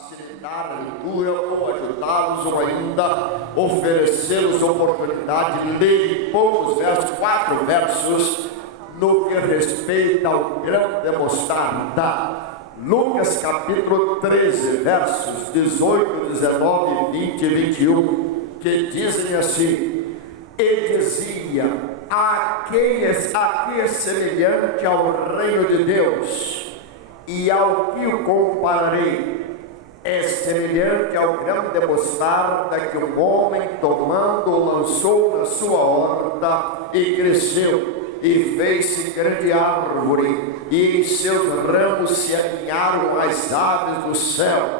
facilitar a leitura ou ajudá-los ou ainda oferecer-los a oportunidade de ler em poucos versos, 4 versos, no que respeita ao grão de mostarda. Lucas capítulo 13, versos 18, 19, 20 e 21, que dizem assim: e dizia, a quem é semelhante ao reino de Deus, e ao que o compararei? É semelhante ao grão de mostarda que um homem tomando lançou na sua horta e cresceu, e fez-se grande árvore, e em seus ramos se alinharam as aves do céu.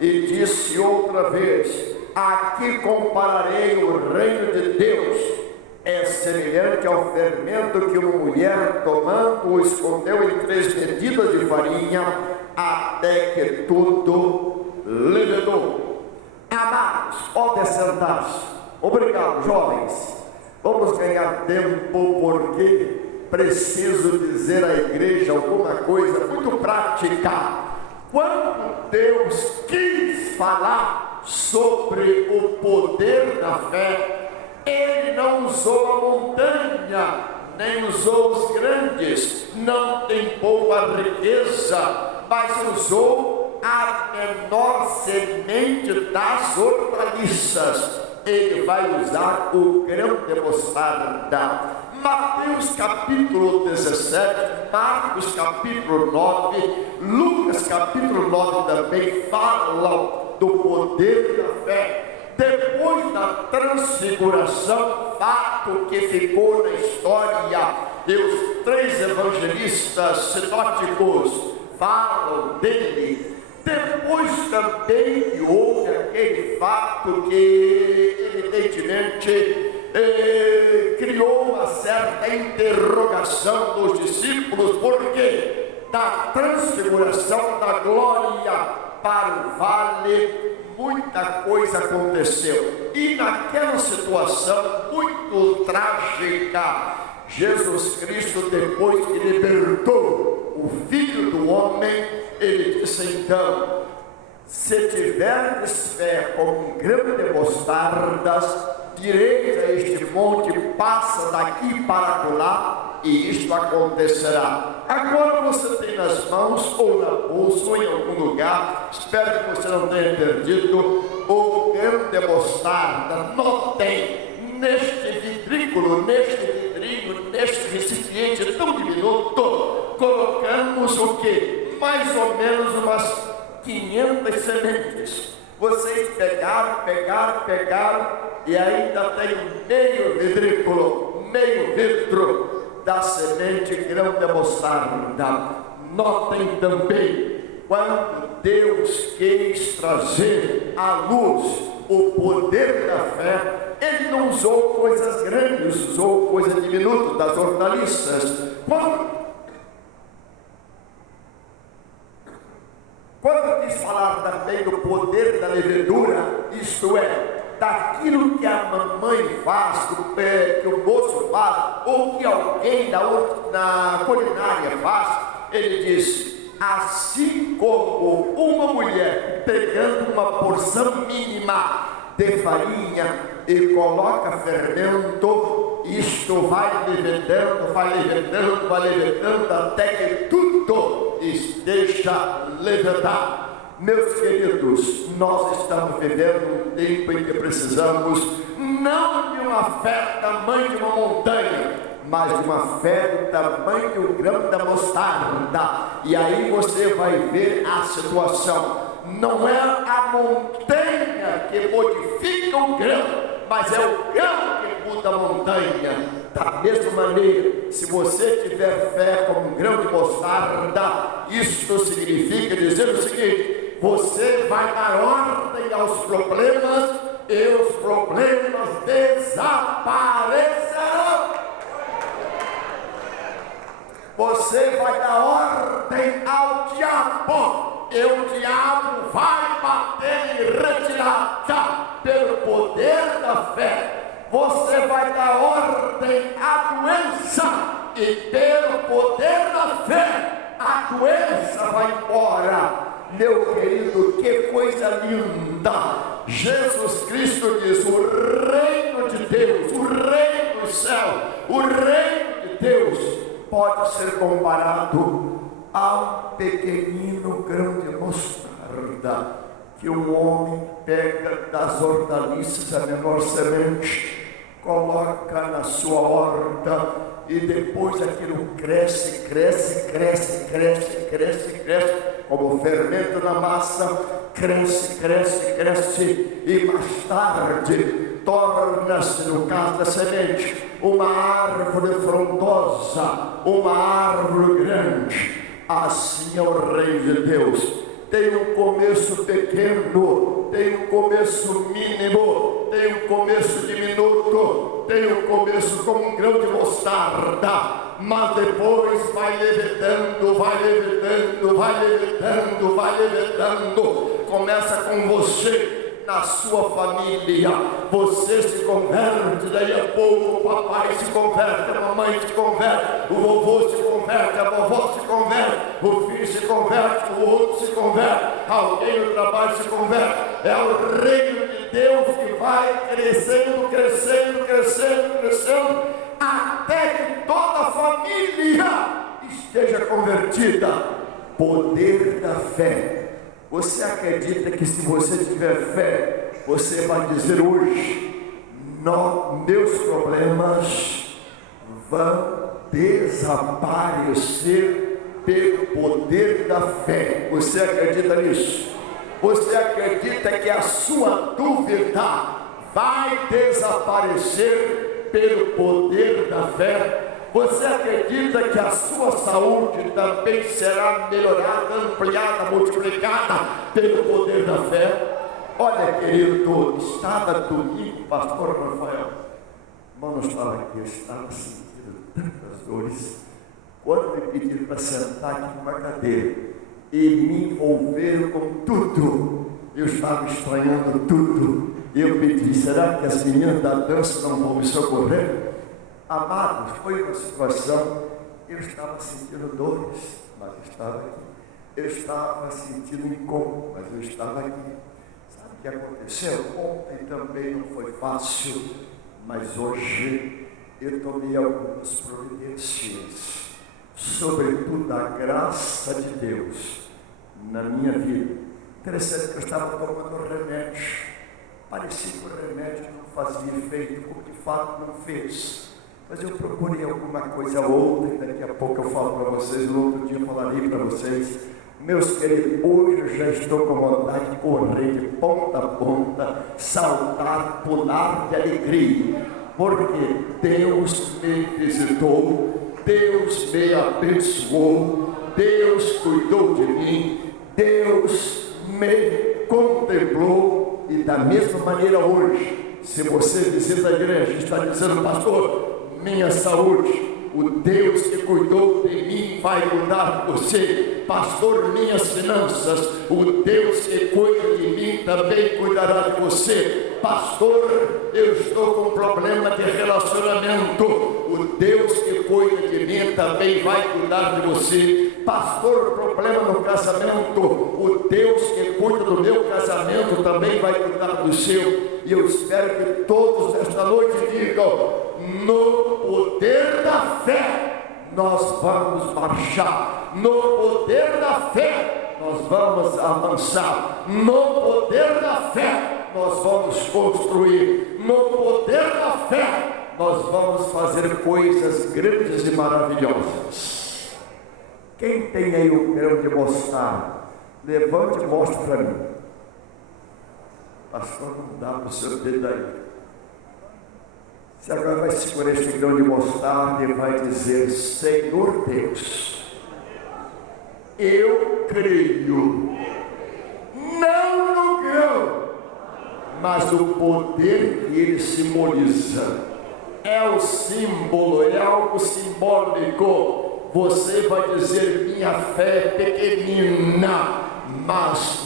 E disse outra vez: aqui compararei o reino de Deus. É semelhante ao fermento que uma mulher tomando o escondeu em 3 medidas de farinha, até que tudo levedou. Amados, pode sentar-se. Obrigado, jovens. Vamos ganhar tempo, porque preciso dizer à igreja alguma coisa muito prática. Quando Deus quis falar sobre o poder da fé, Ele não usou a montanha, nem usou os grandes, não tem pouca riqueza, mas usou a menor semente das hortaliças. Ele vai usar o grão de mostarda. Mateus capítulo 17, Marcos capítulo 9, Lucas capítulo 9 também falam do poder da fé. Depois da transfiguração, fato que ficou na história, e os 3 evangelistas sinóticos falam dele. Depois também que houve aquele fato que evidentemente criou uma certa interrogação dos discípulos, porque da transfiguração da glória para o vale, muita coisa aconteceu. E naquela situação muito trágica, Jesus Cristo, depois que libertou o Filho do Homem, Ele disse então: se tiverdes fé como um grão de mostardas, direis a este monte, passa daqui para acolá, e isto acontecerá. Agora você tem nas mãos, ou na bolsa, ou em algum lugar, espero que você não tenha perdido, o grão de mostarda. Notem, neste vidrículo, neste recipiente tão diminuto, colocamos o que? Mais ou menos umas 500 sementes. Vocês pegaram, e ainda tem meio vidrículo, meio vidro da semente grão de mostarda. Notem também, quando Deus quis trazer à luz o poder da fé, Ele não usou coisas grandes, usou coisas diminutas, das hortaliças. Quando quis falar também do poder da levedura, isto é, daquilo que a mamãe faz, que o moço faz, ou que alguém na culinária faz, ele disse: assim como uma mulher pegando uma porção mínima de farinha e coloca fermento, isto vai levedando, até que tudo esteja levedado. Meus queridos, nós estamos vivendo um tempo em que precisamos não de uma fé do tamanho de uma montanha, mas de uma fé do tamanho de um grão da mostarda. E aí você vai ver a situação. Não é a montanha que modifica o grão, mas é o grão que muda a montanha. Da mesma maneira, se você tiver fé como um grão de mostarda, isto significa dizer o seguinte: você vai dar ordem aos problemas e os problemas desaparecerão. Você vai dar ordem ao diabo, e o diabo vai bater e retirar pelo poder da fé. Você vai dar ordem à doença, e pelo poder da fé a doença vai embora. Meu querido, que coisa linda! Jesus Cristo diz: o reino de Deus, o reino do céu, o reino de Deus pode ser comparado a um pequenino grão de mostarda, que um homem pega das hortaliças a menor semente, coloca na sua horta, e depois aquilo cresce, como o fermento da massa, cresce, e mais tarde torna-se, no caso da semente, uma árvore frondosa, uma árvore grande. Assim é o reino de Deus. Tem um começo pequeno, tem um começo mínimo, tem um começo diminuto, tem um começo como um grão de mostarda, mas depois vai levitando, começa com você, na sua família, você se converte, daí a pouco o papai se converte, a mamãe se converte, o vovô se converte, a vovó se converte, o filho se converte, o outro se converte, alguém no trabalho se converte. É o reino de Deus que vai crescendo, até que toda a família esteja convertida. Poder da fé. Você acredita que se você tiver fé, você vai dizer hoje: meus problemas vão desaparecer pelo poder da fé? Você acredita nisso? Você acredita que a sua dúvida vai desaparecer pelo poder da fé? Você acredita que a sua saúde também será melhorada, ampliada, multiplicada pelo poder da fé? Olha, querido, estava domingo, pastor Rafael, irmão, não estava aqui, eu estava sentindo tantas dores, quando me pediram para sentar aqui numa cadeira e me envolveram com tudo, eu estava estranhando tudo, e eu pedi: será que as meninas da dança não vão me socorrer? Amados, foi uma situação, eu estava sentindo dores, mas eu estava aqui. Eu estava sentindo incômodo, mas eu estava aqui. Sabe o que aconteceu? Ontem também não foi fácil, mas hoje eu tomei algumas providências, sobretudo a graça de Deus na minha vida. Interessante que eu estava tomando remédio, parecia que o remédio não fazia efeito, como de fato não fez. Mas eu procurei alguma coisa ou outra, e daqui a pouco eu falo para vocês, no outro dia eu falarei para vocês. Meus queridos, hoje eu já estou com vontade de correr de ponta a ponta, saltar, pular de alegria, porque Deus me visitou, Deus me abençoou, Deus cuidou de mim, Deus me contemplou, e da mesma maneira hoje, se você visita a igreja e está dizendo: pastor, minha saúde, o Deus que cuidou de mim vai cuidar de você. Pastor, minhas finanças, o Deus que cuida de mim também cuidará de você. Pastor, eu estou com problema de relacionamento, o Deus que cuida de mim também vai cuidar de você. Pastor, problema no casamento, o Deus que cuida do meu casamento também vai cuidar do seu. E eu espero que todos esta noite digam: no poder da fé nós vamos marchar, no poder da fé nós vamos avançar, no poder da fé nós vamos construir, no poder da fé nós vamos fazer coisas grandes e maravilhosas. Quem tem aí o grão de mostarda, levante e mostre para mim. Pastor, não dá para o seu dedo aí. Você agora vai segurar este grão de mostarda e vai dizer: Senhor Deus, eu creio, não no grão, mas no poder que ele simboliza. É o símbolo, é algo simbólico. Você vai dizer: minha fé é pequenina, mas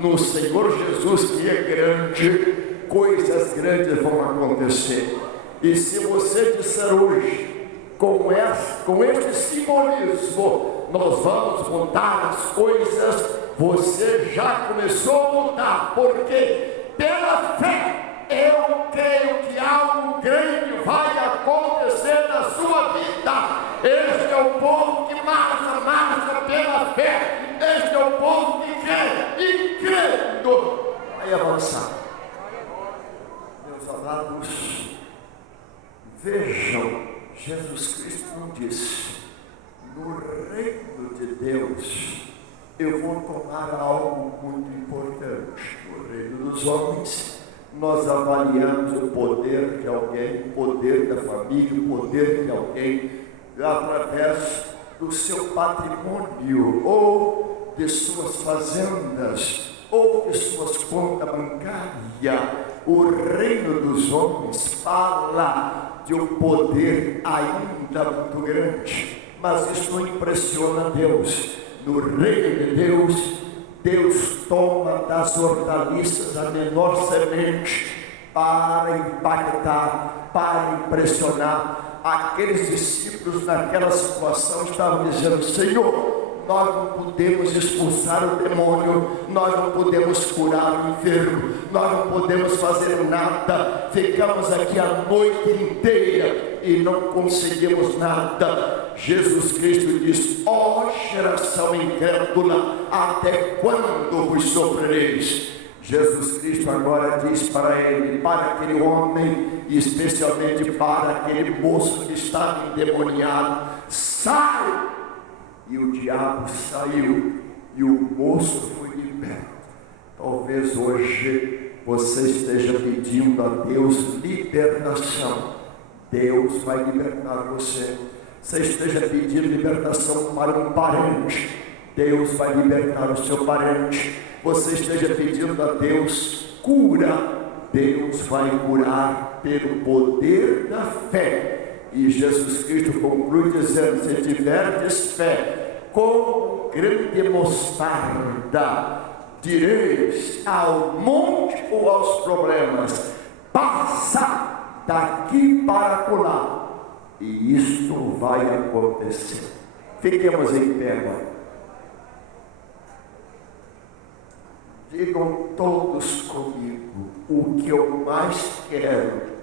no Senhor Jesus, que é grande, coisas grandes vão acontecer. E se você disser hoje, com este simbolismo, nós vamos mudar as coisas, você já começou a mudar, porque pela fé eu creio que algo grande vai acontecer na sua vida. Este é o povo que marcha pela fé. Este é o povo que crê e crendo vai avançar. Meus amados, vejam, Jesus Cristo não disse: no reino de Deus eu vou tomar algo muito importante. No reino dos homens nós avaliamos o poder de alguém, o poder da família, o poder de alguém através do seu patrimônio, ou de suas fazendas, ou de suas contas bancárias. O reino dos homens fala de um poder ainda muito grande, mas isso não impressiona Deus. No reino de Deus, Deus toma das hortaliças a menor semente para impactar, para impressionar. Aqueles discípulos naquela situação estavam dizendo: Senhor, nós não podemos expulsar o demônio, nós não podemos curar o enfermo, nós não podemos fazer nada, ficamos aqui a noite inteira e não conseguimos nada. Jesus Cristo diz: ó geração incrédula, até quando vos sofrereis? Jesus Cristo agora diz para ele, para aquele homem, e especialmente para aquele moço que estava endemoniado: sai! E o diabo saiu e o moço foi liberto. Talvez hoje você esteja pedindo a Deus libertação. Deus vai libertar você. Você esteja pedindo libertação para um parente, Deus vai libertar o seu parente. Você esteja pedindo a Deus cura, Deus vai curar pelo poder da fé. E Jesus Cristo conclui dizendo: se tiverdes fé como grande mostarda, direis ao monte ou aos problemas: passa daqui para acolá, e isto vai acontecer. Fiquemos em pé agora. Digam todos comigo: o que eu mais quero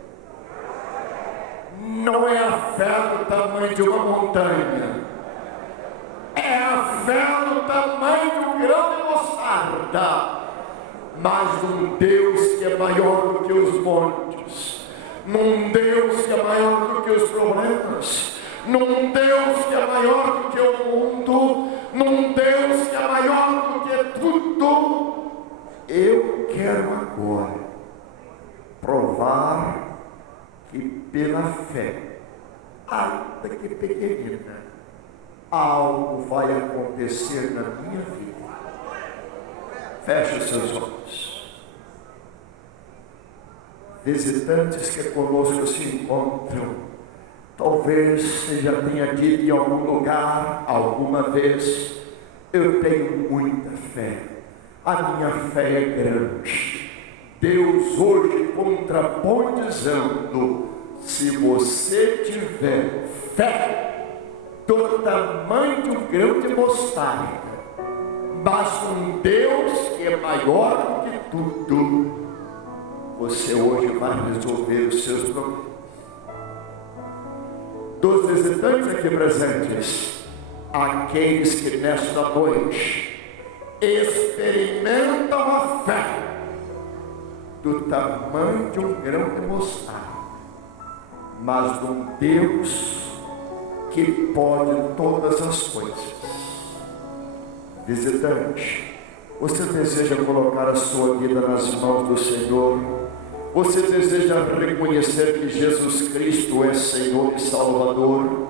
não é a fé do tamanho de uma montanha, é a fé do tamanho de um grão de mostarda, mas num Deus que é maior do que os montes, num Deus que é maior do que os problemas, num Deus que é maior do que o mundo, num Deus que é maior do que tudo. Eu quero agora provar que pela fé, ainda que pequenina, algo vai acontecer na minha vida. Feche os seus olhos. Visitantes que conosco se encontram, talvez você já tenha dito em algum lugar, alguma vez: eu tenho muita fé, a minha fé é grande. Deus hoje contrapõe dizendo: se você tiver fé do tamanho de um grão de mostarda, mas um Deus que é maior do que tudo, você hoje vai resolver os seus problemas. Dos visitantes aqui presentes, aqueles que nesta noite experimentam a fé do tamanho de um grão de mostarda, mas de um Deus que pode todas as coisas. Visitante, você deseja colocar a sua vida nas mãos do Senhor? Você deseja reconhecer que Jesus Cristo é Senhor e Salvador?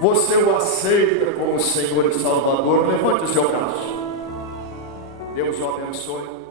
Você o aceita como Senhor e Salvador? Levante o seu braço. Deus o abençoe.